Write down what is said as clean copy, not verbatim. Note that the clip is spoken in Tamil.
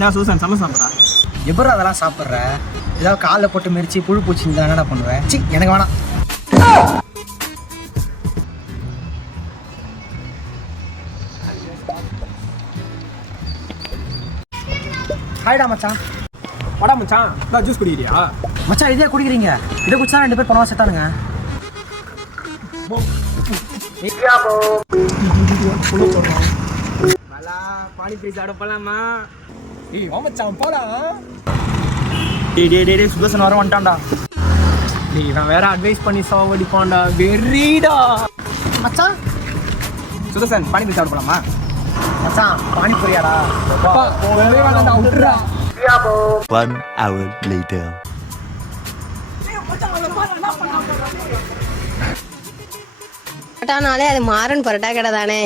நான் சூசன் சமைச்சு சாப்பிட்றா. எப்படி அதெல்லாம் சாப்பிட்ற? ஏதாவது காலில் போட்டு மிரிச்சு புழு பூச்சி இருந்தா என்னடா பண்ணுவேன்? சி, எனக்கு வேணாம். ஹாய்டா மச்சான். வாடா மச்சான், நான் ஜூஸ் குடிக்கிறியா? மச்சான் இதே குடிக்கிறீங்க? இதை குடிச்சா 2 பேர் பணம் செத்தானுங்க. பானிபூரி சாப்பிட போலாமா? ஏய் வா மச்சான் போலாம். டேய் சுதர்சன் வர வந்துட்டான்டா. டேய் நான் வேற அட்வைஸ் பண்ணி சாவடிப்பான்டா. வெறிடா மச்சான். சுதர்சன் பானிபூரி சாப்பிட போலாமா? மச்சான் பானிபூரியாடா? போகவே வேணாம்டா, விட்டுறா. 1 hour later. பரோட்டானாலே அது மாறன் பரோட்டா கடை தானே.